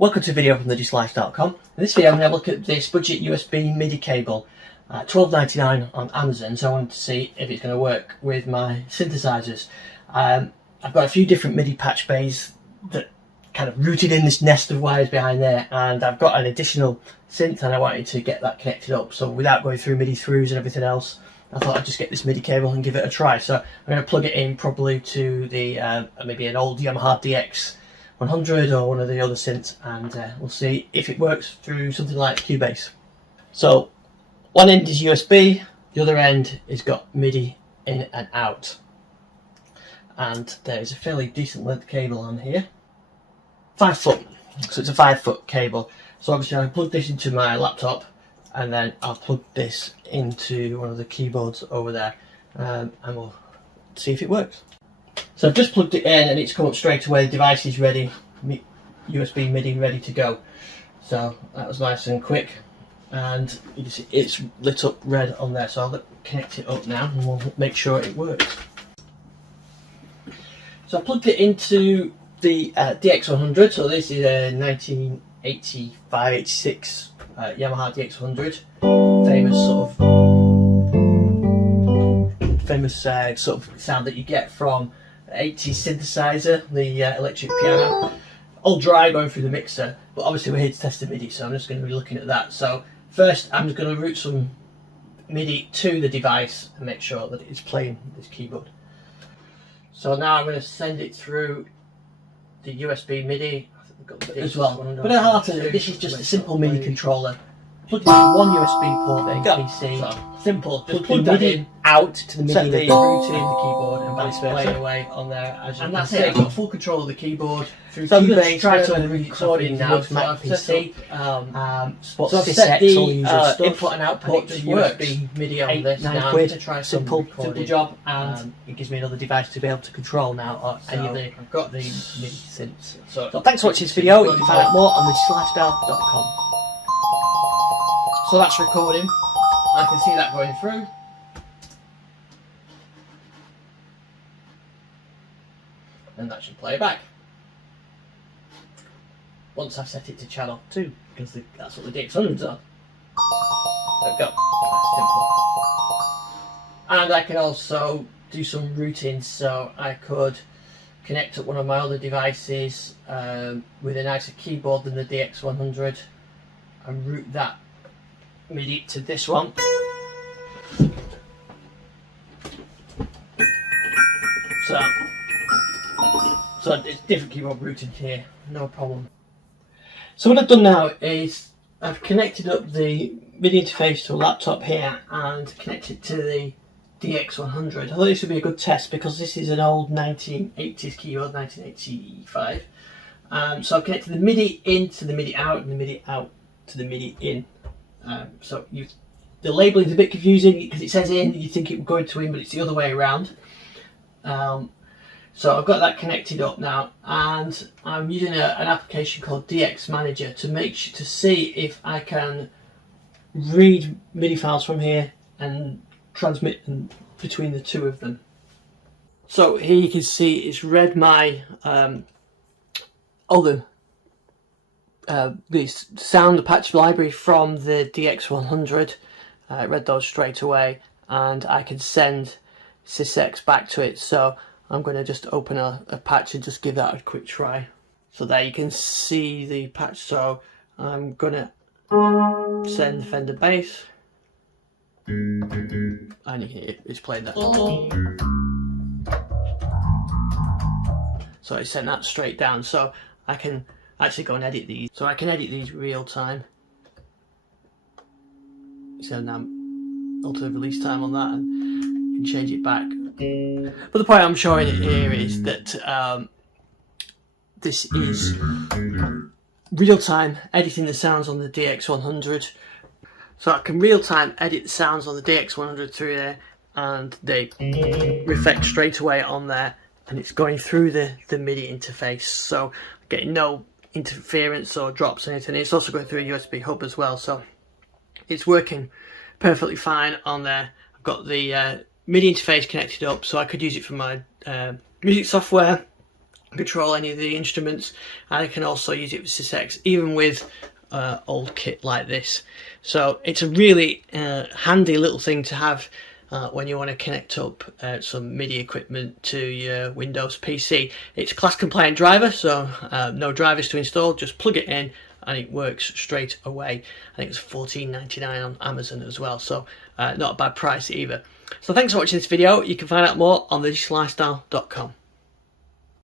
Welcome to a video from thedigitallife.com. In this video I'm going to look at this budget USB MIDI cable, $12.99 on Amazon, so I wanted to see if it's going to work with my synthesizers. I've got a few different MIDI patch bays that kind of rooted in this nest of wires behind there, and I've got an additional synth and I wanted to get that connected up, so without going through MIDI throughs and everything else, I thought I'd just get this MIDI cable and give it a try. So I'm going to plug it in probably to the maybe an old Yamaha DX100 or one of the other synths, and we'll see if it works through something like Cubase. So one end is USB, the other end has got MIDI in and out, and there's a fairly decent length cable on here, 5 foot, so it's a 5 foot cable. So obviously I plug this into my laptop and then I'll plug this into one of the keyboards over there, and we'll see if it works. So I've just plugged it in and it's come up straight away, the device is ready, USB MIDI ready to go. So that was nice and quick, and you can see it's lit up red on there, so I'll connect it up now and we'll make sure it works. So I plugged it into the DX100, so this is a 1985-86 Yamaha DX100, famous sort of sound that you get from 80s synthesizer, the electric piano, all dry going through the mixer, but obviously we're here to test the MIDI, so I'm just going to be looking at that. So first I'm just going to route some MIDI to the device and make sure that it's playing this keyboard. So now I'm going to send it through the USB MIDI as well, but at heart of it, this is just a simple MIDI controller. Plug it into one USB port in PC. So, simple. Just plug that in out to the MIDI, set the routing of the keyboard, and vice versa. Play away on there, and that's it. I've got full control of the keyboard through Cubase. Try to record it now to Mac PC. So I've set the input and output to USB MIDI on this. Now I'm going to try simple job, and it gives me another device to be able to control now. I've got the MIDI synths. So thanks for watching this video. You can find out more on thedigitallife.com. So that's recording. I can see that going through. And that should play back. Once I've set it to channel 2, because that's what the DX100's on. There we go. That's simple. And I can also do some routing, so I could connect up one of my other devices with a nicer keyboard than the DX100 and route that MIDI to this one. So it's different keyboard routing here, no problem. So what I've done now is I've connected up the MIDI interface to a laptop here and connected to the DX100. I thought this would be a good test because this is an old 1980s keyboard, 1985. So I've connected the MIDI in to the MIDI out and the MIDI out to the MIDI in. So the labelling is a bit confusing because it says in, you think it would go into in, but it's the other way around. So I've got that connected up now, and I'm using an application called DX Manager to see if I can read MIDI files from here and transmit them between the two of them. So here you can see it's read my the sound patch library from the DX100. It read those straight away, and I can send SYSEX back to it. So I'm going to just open a patch and just give that a quick try. So there you can see the patch. So I'm going to send the Fender bass, and you can hear it's playing that. So I sent that straight down. So I can actually go and edit these. So I can edit these real time. So now alter the release time on that and you can change it back. But the point I'm showing it here is that this is real time editing the sounds on the DX100. So I can real time edit the sounds on the DX100 through there, and they reflect straight away on there, and it's going through the MIDI interface. So getting no interference or drops or anything. It's also going through a USB hub as well, so it's working perfectly fine on there. I've got the MIDI interface connected up, so I could use it for my music software, control any of the instruments, and I can also use it with SYSEX, even with old kit like this. So it's a really handy little thing to have when you want to connect up some MIDI equipment to your Windows PC. It's class compliant driver, so no drivers to install, just plug it in and it works straight away. I think it's $14.99 on Amazon as well, so not a bad price either. So thanks for watching this video. You can find out more on thedigitalifestyle.com.